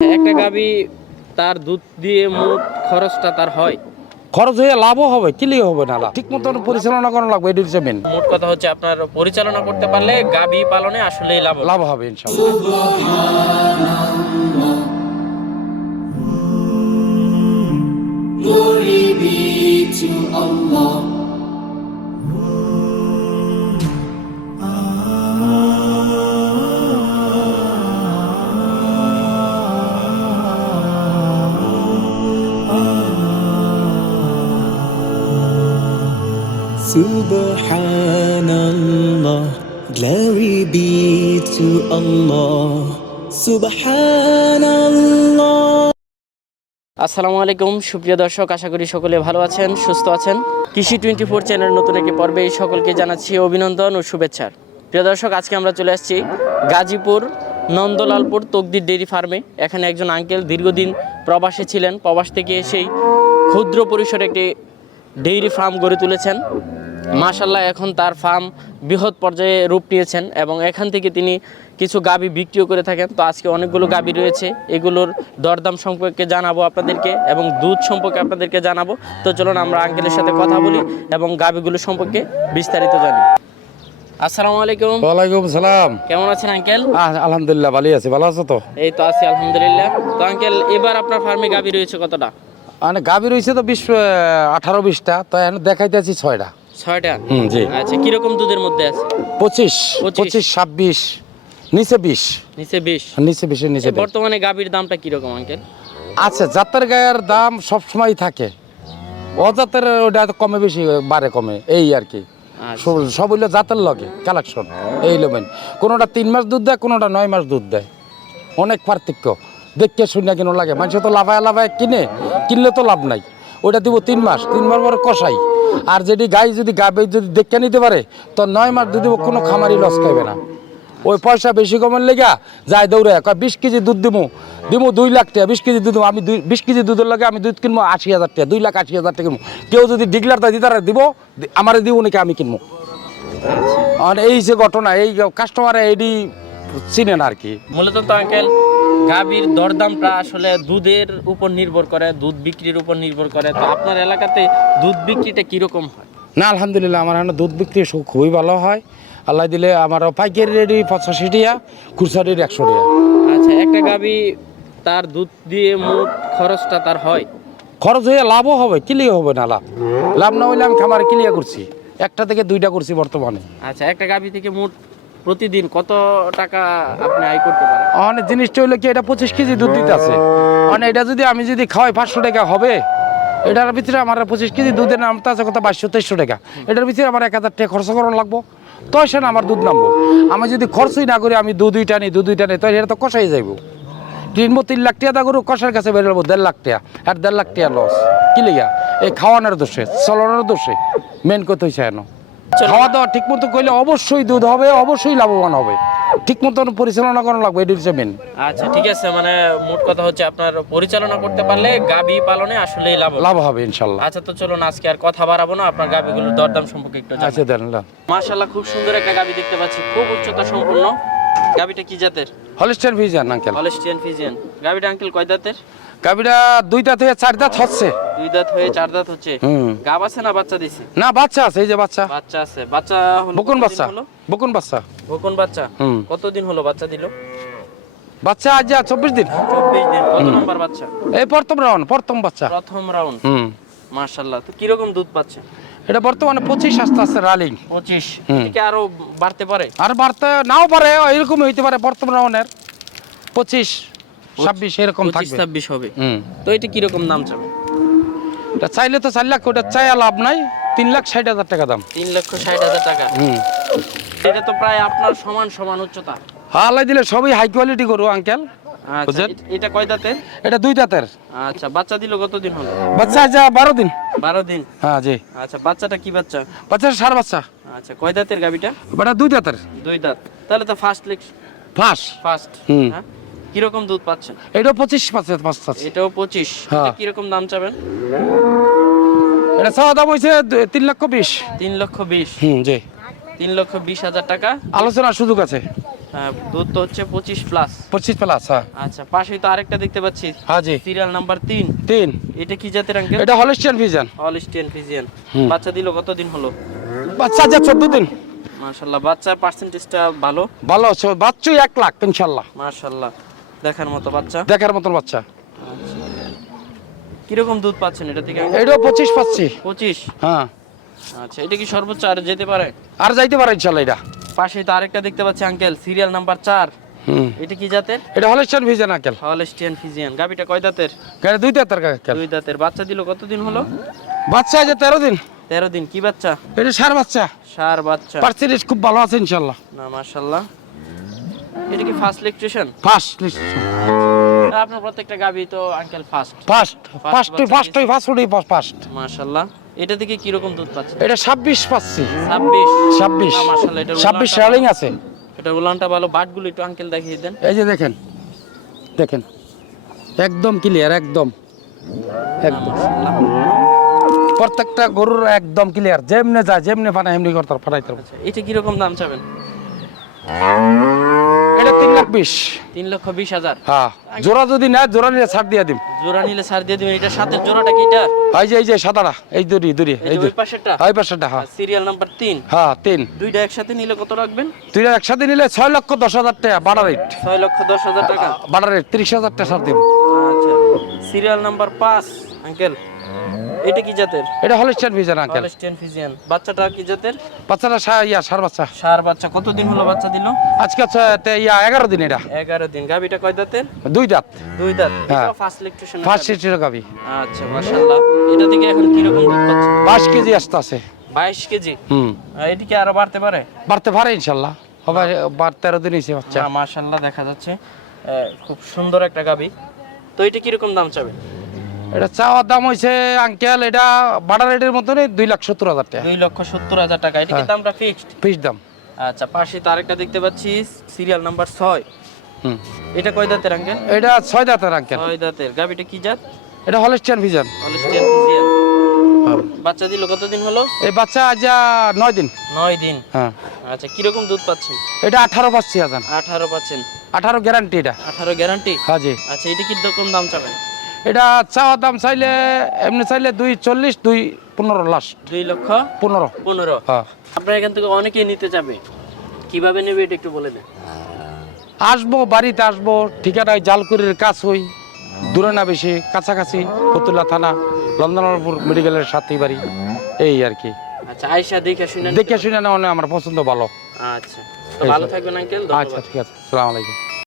একটা গাবি তার দুধ দিয়ে মোট খরচটা তার হয়। খরচ হয়ে লাভও হবে কিলি হবে না ঠিক মতন পরিচালনা করা লাগবে এটি হচ্ছে মেন মোট কথা হচ্ছে আপনার পরিচালনা করতে পারলে গাবি পালনে আসলেই লাভ হবে। লাভ হবে ইনশাল্লাহ Subhanallah, glory be to Allah. Subhanallah. আসসালামু আলাইকুম সুপ্রিয় দর্শক আশা করি সকলে ভালো আছেন সুস্থ আছেন কৃষি টোয়েন্টি ফোর চ্যানেল নতুন একটি পর্বে সকলকে জানাচ্ছি অভিনন্দন ও শুভেচ্ছা প্রিয় দর্শক আজকে আমরা চলে আসছি গাজীপুর নন্দলালপুর তকদির ডেইরি ফার্মে এখানে একজন আঙ্কেল দীর্ঘদিন প্রবাসে ছিলেন প্রবাস থেকে এসেই ক্ষুদ্র পরিসরে একটি ডেইরি ফার্ম গড়ে তুলেছেন মাশাল্লাহ এখন তার ফার্ম বৃহৎ পর্যায়ে রূপ নিয়েছেন এবং এখান থেকে তিনি কিছু গাবি বিক্রিও করে থাকেন। তো আজকে অনেকগুলো গাবি রয়েছে এগুলোর দরদাম সম্পর্কে জানাব আপনাদেরকে এবং দুধ সম্পর্কে আপনাদেরকে জানাব। তো চলুন আমরা আঙ্কেলের সাথে কথা বলি এবং গাবিগুলো সম্পর্কে বিস্তারিত জানি। আসসালামু আলাইকুম। ওয়ালাইকুম সালাম। কেমন আছেন আঙ্কেল? আলহামদুলিল্লাহ আছে। ভালো আছো তো? এই তো আছি আলহামদুলিল্লাহ। তো আঙ্কেল এবার আপনার ফার্মে গাবি রয়েছে কতটা? মানে গাভী রয়েছে তো বিশ আঠারো বিশটা তো এখন দেখাইতেছি ছয়টা। ছয়টা? হুম জি। আচ্ছা কীরকম দুধের মধ্যে আছে? পঁচিশ পঁচিশ। ছাব্বিশ নিচে বিশ। নিচে বিশ। নিচে বিশের নিচে বর্তমানে গাবির দামটা কীরকম আঙ্কেল? আচ্ছা জাতের গায়ের দাম সব সময় থাকে। অজাতের ওটা কমে বেশি বাড়ে কমে এই আর কি। আচ্ছা। সব- সব হইল জাতের লগে কালেকশন এই লোমেন কোনোটা তিন মাস দুধ দেয় কোনোটা নয় মাস দুধ দেয়। অনেক পার্থক্য। দেখতে শুনে কেন লাগে? মানুষ তো লাভায় লাভায় কিনে কিনলে তো লাভ নাই। ওটা দিব তিন মাস তিন মাস পরে কষাই। আর যদি গাই যদি গাবে যদি দেখে নিতে পারে, তো নয় মাস দিব, কোনো খামারি লস খাইবে না। ওই পয়সা বেশি কমের লেগা যায় দৌড়ে, কয় বিশ কেজি দুধ দিমু দিমু দুই লাখ টাকা, বিশ কেজি দুধ আমি দুই বিশ কেজি দুধের লাগে আমি দুধ কিনবো আশি হাজার টাকা, দুই লাখ আশি হাজার টাকা কিনবো। কেউ যদি ডিগলার তা দিতারে দিব আমারে দিব নাকি আমি কিনবো। আর এই যে ঘটনা, এই কাস্টমারে এইটি চিনে না আর কি। মূলত তো আঙ্কেল গাভীর দরদামটা আসলে দুধের উপর নির্ভর করে দুধ বিক্রির উপর নির্ভর করে। তো আপনার এলাকাতে দুধ বিক্রিটা কীরকম হয়? না আলহামদুলিল্লাহ আমার এখানে দুধ বিক্রি খুবই ভালো হয়। আল্লাহ দিলে আমার পাইকারি রেডি পঁচাশি টিয়া খুচরাটির একশো টিয়া আচ্ছা একটা গাভী তার দুধ দিয়ে মোট খরচটা তার হয়? খরচ হয়ে লাভও হবে কিলিয়ে হবে না লাভ। লাভ না হইলে আমি খামারে কিলিয়া করছি। একটা থেকে দুইটা করছি বর্তমানে। আচ্ছা একটা গাভী থেকে মোট প্রতিদিন কত টাকা আপনি আয় করতে পারেন? অনেক জিনিসটা হইল কি, এটা পঁচিশ কেজি দুধ দিতে আছে মানে এটা যদি আমি যদি খাওয়াই পাঁচশো টাকা হবে, এটার ভিতরে আমার পঁচিশ কেজি দুধের নামটা আছে কত, বাইশশো, তেইশশো টাকা। এটার ভিতরে আমার এক হাজার টাকা খরচ করানো লাগবো। তো সে আমার দুধ নামবো। আমি যদি খরচই না করি, আমি দুধ দুইটা নিই দুধ দুইটা নিই তাহলে এটা তো কষাই যাইব। কিনবো তিন লাখ টাকা করু কষার কাছে বেরোবো দেড় লাখ টাকা। আর দেড় লাখ টাকা লস কি লিগা? এই খাওয়ানোর দোষে, চলানোর দোষে। মেন কথা হয়েছে এনো। খাওয়া দাওয়া ঠিক মতো করলে অবশ্যই দুধ হবে অবশ্যই লাভবান হবে। ঠিক মতন পরিচালনা করা লাগবে এটি হচ্ছে মেন আচ্ছা ঠিক আছে মানে মোট কথা হচ্ছে আপনার পরিচালনা করতে পারলে গাভী পালনে আসলেই লাভ। লাভ হবে ইনশাল্লাহ। আচ্ছা তো চলুন আজকে আর কথা বাড়াবো না আপনার গাভীগুলোর দরদাম সম্পর্কে একটু। আচ্ছা দেন মাশাআল্লাহ খুব সুন্দর একটা গাবি দেখতে পাচ্ছি খুব উচ্চতা সম্পূর্ণ। গাবিটা কি জাতের? Holstein Friesian uncle Holstein Friesian. গাবিটা আঙ্কেল কয় দাঁতের? গাবিটা দুইটা থেকে চার দাঁত হচ্ছে। দুই দাঁত হয়ে চার দাঁত হচ্ছে। গাব আছে না বাচ্চা দিছে? না বাচ্চা আছে এই যে বাচ্চা। বাচ্চা আছে। বাচ্চা হলো বকুন বাচ্চা বকুন বাচ্চা। বকুন বাচ্চা? কতদিন হলো বাচ্চা দিল? বাচ্চা আজ চব্বিশ দিন। চব্বিশ দিন। কত নম্বর বাচ্চা? এই প্রথম রাউন্ড প্রথম বাচ্চা। প্রথম রাউন্ড। হুম। তো কীরকম দুধ পাচ্ছে? এটা বর্তমানে পঁচিশ আস্তে আস্তে রালিং পঁচিশ। থেকে আরও বাড়তে পারে? আর বাড়তে নাও পারে এরকম হইতে পারে প্রথম রাউন্ডের। পঁচিশ ছাব্বিশ এরকম থাকবে। ছাব্বিশ হবে। তো এটা কীরকম নাম চাবে? এটা চাইলে তো চার লাখ ওটা চাই লাভ নাই। তিন লাখ ষাট হাজার টাকা দাম। তিন লক্ষ ষাট হাজার টাকা। হুম। এটা তো প্রায় আপনার সমান সমান উচ্চতা। হালাই দিলে সবই হাই কোয়ালিটি করব আঙ্কেল আচ্ছা বুঝলেন? এ- এটা কয় দাঁতের? এটা দুই দাঁতের। আচ্ছা বাচ্চা দিল কতদিন হলো? বাচ্চা যা বারো দিন। বারো দিন? হ্যাঁ জি। আচ্ছা বাচ্চাটা কি বাচ্চা? বাচ্চা সার বাচ্চা। আচ্ছা কয় দাঁতের গাবিটা বেটা দুই দাঁতের। দুই দাঁত। তাহলে তো ফার্স্ট লিখ ফাঁস ফার্স্ট হুম। হ্যাঁ? কীরকম দুধ পাচ্ছেন? এটাও পঁচিশ পাঁচটা এটাও পঁচিশ। হ্যাঁ। কীরকম দাম চাবেন? এটা চাওয়া দাম হয়েছে তিন লক্ষ বিশ। তিন লক্ষ বিশ। হুম জি। তিন লক্ষ বিশ হাজার টাকা। আলোচনার সুযোগ আছে। দুধ তো হচ্ছে পঁচিশ প্লাস পঁচিশ প্লাস হ্যাঁ। আচ্ছা পাশেই তো আরেকটা দেখতে পাচ্ছি। হ্যাঁ জি। সিরিয়াল নাম্বার তিন। তিন। এটা কি জাতের আঙ্কেল? এটা হলিস্টিয়ান ভিজন হলিস্টিয়ান ফিজিয়ান। বাচ্চা দিল কতদিন হলো? বাচ্চা যে চোদ্দ দিন। মাশাল্লাহ বাচ্চার পার্সেন্টেজটা ভালো? ভালো বাচ্চু এক লাখ ইনশাল্লাহ মাশাল্লাহ দেখার মতো বাচ্চা? দেখার মতন বাচ্চা। কীরকম দুধ পাচ্ছেন এটা থেকে? এটাও পঁচিশ পাচ্ছি। পঁচিশ? হ্যাঁ। আচ্ছা এটা কি সর্বোচ্চ আর যেতে পারে? আর যাইতে পারে ইনশাল্লাহ এটা। পাশে তো আরেকটা দেখতে পাচ্ছি আঙ্কেল সিরিয়াল নাম্বার চার। এটা কি জাতের? এটা হলিস্টিয়ান ভিজন আকেল হলস্টিয়ান ফিজিয়ান। গাবিটা কয় দাঁতের? গাড়ি দুই দাঁতের দুই দাঁতের। বাচ্চা দিল কতদিন হলো? বাচ্চা আছে তেরো দিন। তেরো দিন। কি বাচ্চা? এটা সার বাচ্চা। সার বাচ্চা। পার্সেন্টেজ খুব ভালো আছে ইনশাল্লাহ। না মাশাল্লাহ। এটা কি ফার্স্ট ইলেকট্রিশিয়ান ফার্স্ট আপনার প্রত্যেকটা গাবি তো uncle first first first first first first মাশাল্লাহ এটা থেকে কীরকম দুধ পাচ্ছে এটা ছাব্বিশ পাচ্ছি। ছাব্বিশ। ছাব্বিশ। না, মাশাআল্লাহ, এটার ছাব্বিশ উলানটা রানিং আছে। এটা উলানটা ভালো। বাটগুলো একটু আঙ্কেল দেখিয়ে দেন। এই যে দেখেন দেখেন। একদম ক্লিয়ার একদম। একদম। প্রত্যেকটা গরুর একদম ক্লিয়ার যেমনে যায় যেমনে ফানা এমনি করতে ফাটাইতে। আচ্ছা, এটা কীরকম দাম চাবেন? এটা তিন লাখ বিশ। তিন লক্ষ বিশ হাজার। হ্যাঁ জোড়া যদি নেয় জোড়া নিয়ে ছাড় দিয়ে দিম। জোড়া নিলে সার দিয়ে দিবেন এটা সাতের জোড়াটা কি এটা? এই যে এই যে সাদাটা এই দড়ি দড়ি এই দড়ি পাশেরটা? এই পাশেটা হ্যাঁ। সিরিয়াল নাম্বার তিন। হ্যাঁ তিন। দুইটা একসাথে নিলে কত রাখবেন? তুই একসাথে নিলে ছয় লক্ষ দশ হাজার টাকা বাড়া রেট ছয় লক্ষ দশ হাজার টাকা। বাড়া রেট তিরিশ হাজার টাকা ছাড় দিব আচ্ছা। সিরিয়াল নাম্বার পাঁচ আঙ্কেল এটা কি জাতের? এটা আঙ্কেল হলস্টিয়ান ফিজিয়ান বাচ্চাটা কি জাতের? বাচ্চাটা সা- ইয়া সার বাচ্চা। সার বাচ্চা। কতদিন হলো বাচ্চা দিল? আজকে তে- ইয়া এগারো দিন এটা। এগারো দিন। গাবিটা কয় দাঁতের? দুই দাঁত। দুই দাঁত। হ্যাঁ। ফার্স্ট ইলেকট্রিশিয়ান ফার্স্ট সিটের গাবি আচ্ছা মাশাআল্লাহ। এটা থেকে এখন কি রকম দুধ পাচ্ছে? বাইশ কেজি আসতে আছে। বাইশ কেজি? হুম। আর এদিকে আরও বাড়তে পারে? বাড়তে পারে ইনশাল্লাহ হবে বার তেরো দিন এসে বাচ্চা। মাশাআল্লাহ দেখা যাচ্ছে। খুব সুন্দর একটা গাবি তো এটা কীরকম দাম চাবে? এটা চাওয়ার দাম হয়েছে আঙ্কেল এটা বাড়া রেটের মতনই দুই লাখ সত্তর হাজার টাকা। দুই লক্ষ সত্তর হাজার টাকা। এটা কি হ্যাঁ। দামটা ফিক্সড পিস দাম। আচ্ছা পাশে তো আরেকটা দেখতে পাচ্ছি সিরিয়াল নাম্বার ছয়। হুম। এটা কয় দাঁতের আঙ্কেল এটা ছয় দাঁতের আঙ্কেল ছয় দাঁতের। গাবিটা কি জাত? এটা হলিস্টিয়ান ভিজন হলস্টিয়ান ফিজিয়ান বাচ্চা দিল কতদিন হলো? এই বাচ্চা আজ নয় দিন। নয় দিন। হ্যাঁ। আচ্ছা কীরকম দুধ পাচ্ছেন? এটা আঠারো পাচ্ছি হাজার আঠারো পাচ্ছেন। আঠারো গ্যারান্টি এটা। আঠারো গ্যারান্টি হ্যাঁ জি। আচ্ছা এটা কি রকম দাম চাবেন? এটা চাওয়ার দাম চাইলে এমনি চাইলে দুই চল্লিশ দুই পনেরো লাস্ট দুই লক্ষ পনেরো। পনেরো। হ্যাঁ। আপনার এখান থেকে অনেকেই নিতে যাবে। কীভাবে নেবে এটা একটু বলে দেন। আসব বাড়িতে আসব ঠিকানায় জালকুরির কাজ হই। দূরে না বেশি কাছাকাছি ফতুল্লা থানা লন্দনপুর মেডিকেলের সাথে বাড়ি। এই আর কি। আচ্ছা আয়সা দেখে শুনে দেখে শুনে নেওয়া আমার পছন্দ ভালো। আচ্ছা। ভালো থাকবেন আঙ্কেল। আচ্ছা ঠিক আছে। সালাম আলাইকুম।